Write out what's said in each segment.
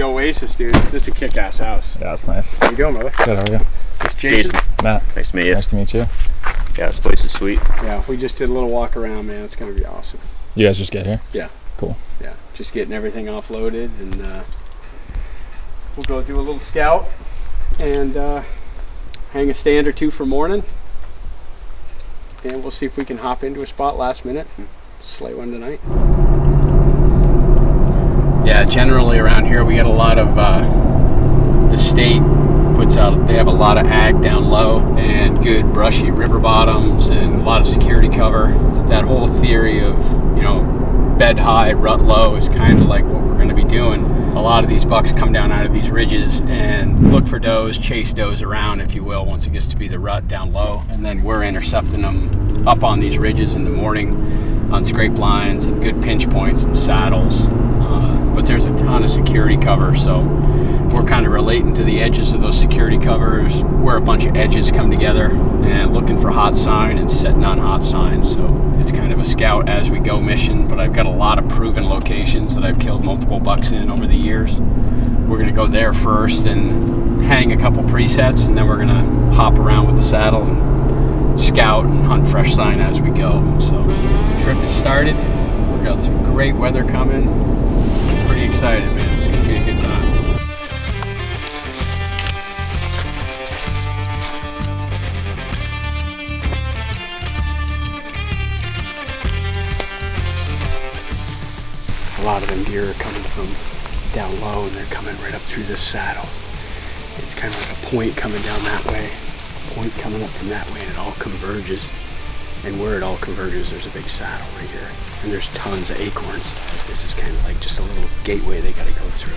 the Oasis, dude. This is a kick-ass house. Yeah, it's nice. How you doing, brother? Good, how are you? It's Jason. Matt. Nice to meet you. Nice to meet you. Yeah, this place is sweet. Yeah, we just did a little walk around, man. It's gonna be awesome. You guys just get here? Yeah. Cool. Yeah, just getting everything offloaded, and we'll go do a little scout and hang a stand or two for morning. And we'll see if we can hop into a spot last minute and slay one tonight. Yeah, generally around here we get a lot of the state puts out, they have a lot of ag down low and good brushy river bottoms and a lot of security cover. That whole theory of, you know, bed high, rut low is kind of like what we're going to be doing. A lot of these bucks come down out of these ridges and look for does, chase does around, if you will, once it gets to be the rut down low. And then we're intercepting them up on these ridges in the morning on scrape lines and good pinch points and saddles. But there's a ton of security cover, so we're kind of relating to the edges of those security covers where a bunch of edges come together and looking for hot sign and setting on hot signs. So it's kind of a scout as we go mission, but I've got a lot of proven locations that I've killed multiple bucks in over the years. We're going to go there first and hang a couple presets, and then we're going to hop around with the saddle and scout and hunt fresh sign as we go. So the trip has started. We've got some great weather coming. Pretty excited, man. It's going to be a good time. A lot of them deer are coming from down low and they're coming right up through this saddle. It's kind of like a point coming down that way, a point coming up from that way, and it all converges. And where it all converges, there's a big saddle right here. And there's tons of acorns. This is kind of like just a little gateway they gotta go through.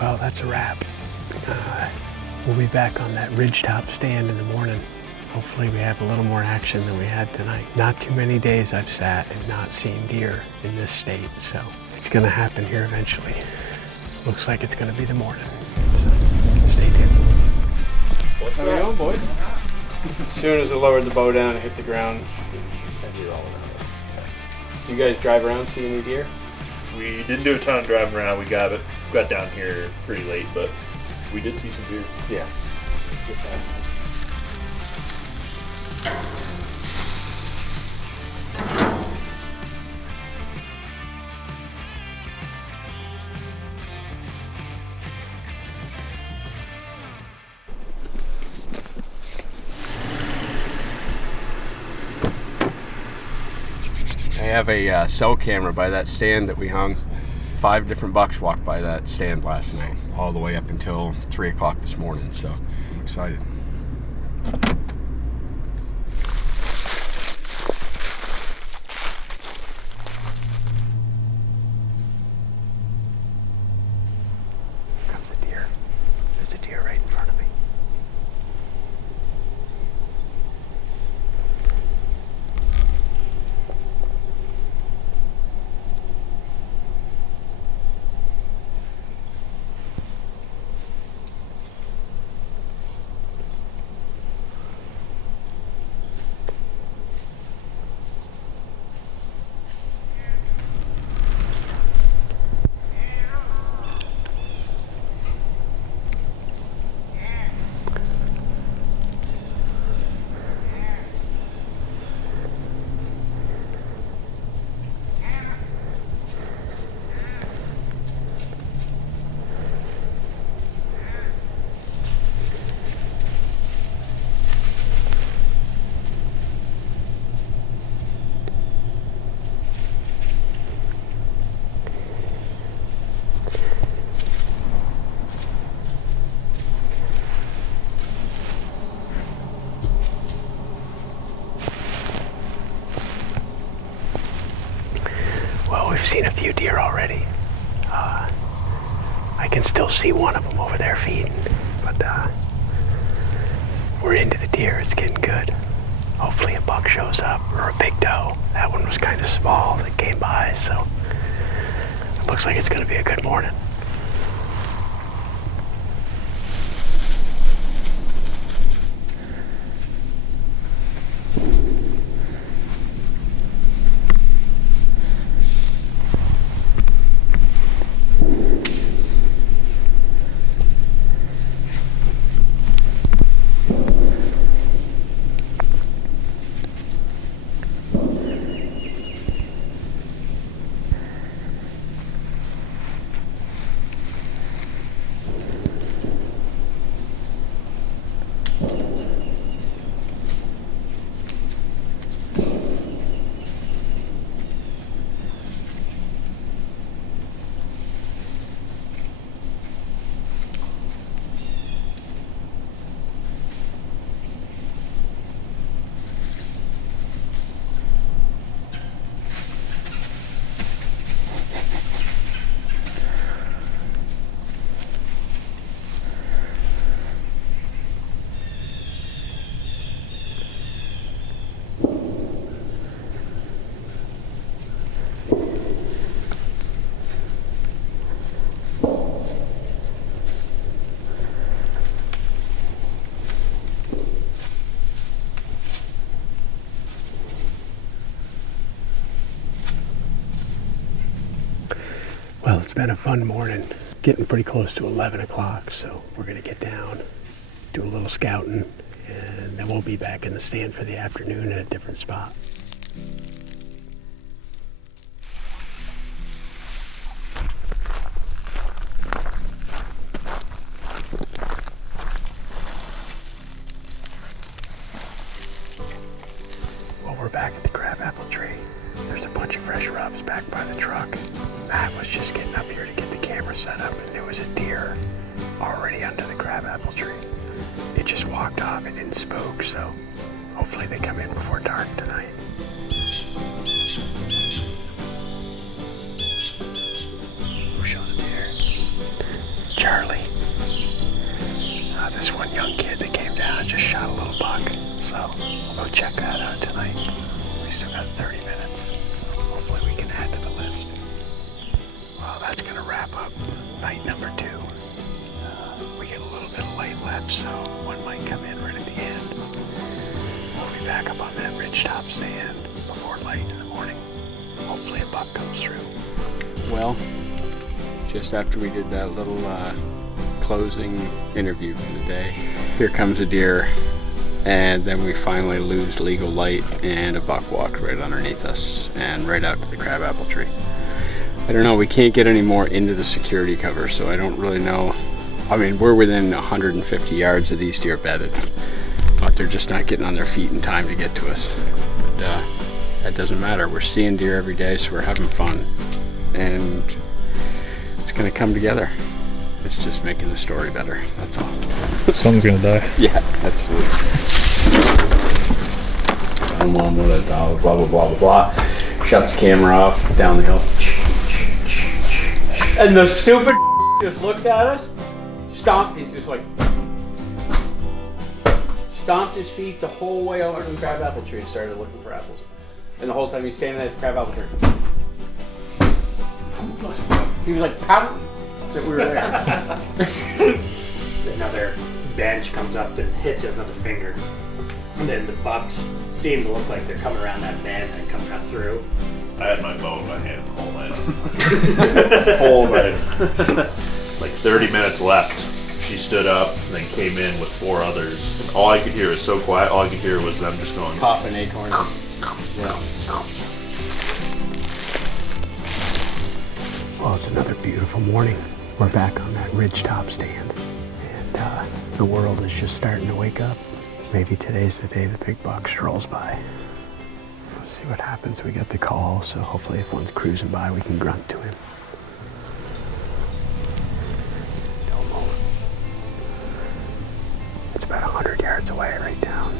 Well, that's a wrap. We'll be back on that ridgetop stand in the morning. Hopefully we have a little more action than we had tonight. Not too many days I've sat and not seen deer in this state, so it's gonna happen here eventually. Looks like it's gonna be the morning, so stay tuned. What's How we going, boys? As soon as I lowered the bow down and hit the ground, you guys drive around, see any deer? We didn't do a ton of driving around. We got down here pretty late, but we did see some deer. Yeah. I have a cell camera by that stand that we hung. 5 different bucks walked by that stand last night, all the way up until 3 o'clock this morning, so I'm excited. Here comes a deer. There's a deer right in front of me. few deer already. I can still see one of them over there feeding, but we're into the deer. It's getting good. Hopefully a buck shows up, or a big doe. That one was kind of small that came by, so it looks like it's going to be a good morning. Well, it's been a fun morning. Getting pretty close to 11 o'clock, so we're going to get down, do a little scouting, and then we'll be back in the stand for the afternoon at a different spot. Well, we're back at the crabapple tree. There's a bunch of fresh rubs back by the truck. Matt was just getting up here to get the camera set up, and there was a deer already under the crabapple tree. It just walked off. It didn't spook, so hopefully they come in before dark tonight. Who shot a deer? Charlie. This one young kid that came down and just shot a little buck. So we'll go check that out tonight. We still got 30 minutes, so hopefully we can add to the list. Well, that's going to wrap up night number 2. We get a little bit of light left, so one might come in right at the end. We'll be back up on that ridgetop stand before light in the morning. Hopefully a buck comes through. Well, just after we did that little closing interview for the day, here comes a deer, and then we finally lose legal light, and a buck walked right underneath us and right out to the crabapple tree. I don't know, we can't get any more into the security cover, so I don't really know. I mean, we're within 150 yards of these deer bedded, but they're just not getting on their feet in time to get to us. But that doesn't matter. We're seeing deer every day, so we're having fun, and it's gonna come together. It's just making the story better, that's all. Someone's gonna die. Yeah, absolutely. I'm on with a dog, blah, blah, blah, blah, blah. Shuts the camera off, down the hill. And the stupid just looked at us, stomped, he's just like, stomped his feet the whole way over to the crabapple tree and started looking for apples. And the whole time he's standing at the crabapple tree. He was like pouting that we were there. Another bench comes up and hits it with a finger. And then the bucks seem to look like they're coming around that bend and coming up through. I had my bow in my hand the whole night. Whole night. Like 30 minutes left. She stood up and then came in with 4 others. And all I could hear was so quiet, all I could hear was them just going Popping acorns. Yeah. Well, it's another beautiful morning. We're back on that ridgetop stand, and the world is just starting to wake up. Maybe today's the day the big buck strolls by. Let's see what happens. We got the call, so hopefully if one's cruising by, we can grunt to him. Don't move. It's about 100 yards away right down.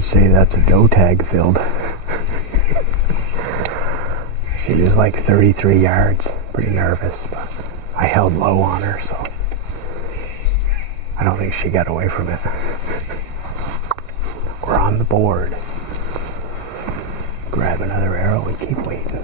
would say that's a doe tag filled. She was like 33 yards, pretty nervous, but I held low on her, so I don't think she got away from it. We're on the board. Grab another arrow and keep waiting.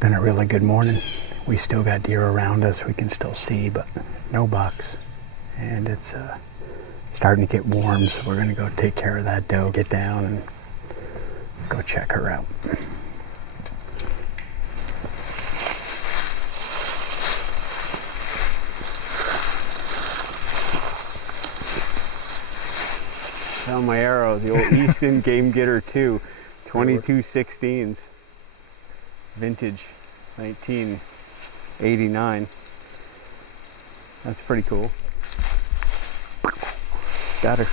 Been a really good morning. We still got deer around us we can still see, but no bucks. And it's starting to get warm, so we're gonna go take care of that doe, get down and go check her out. Found my arrow, the old Easton Game Getter 2, 22 16s. Vintage 1989. That's pretty cool. Got her.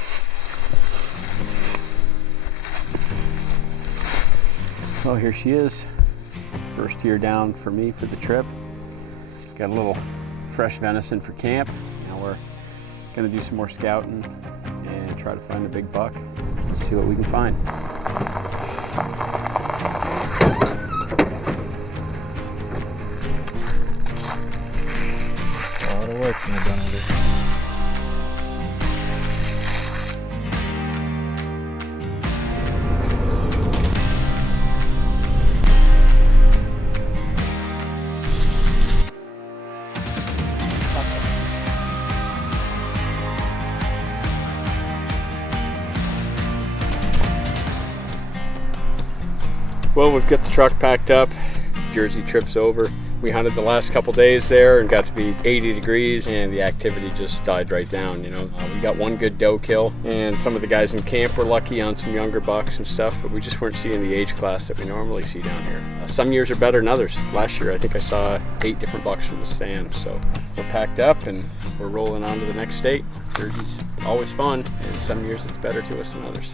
Well, here she is. First year down for me for the trip. Got a little fresh venison for camp. Now we're gonna do some more scouting and try to find a big buck. Let's see what we can find. Work when I've done all this. Well, we've got the truck packed up. Jersey trip's over. We hunted the last couple days there and got to be 80 degrees and the activity just died right down, you know. We got one good doe kill and some of the guys in camp were lucky on some younger bucks and stuff, but we just weren't seeing the age class that we normally see down here. Some years are better than others. Last year I think I saw 8 different bucks from the stand, so we're packed up and we're rolling on to the next state. Jersey's always fun and some years it's better to us than others.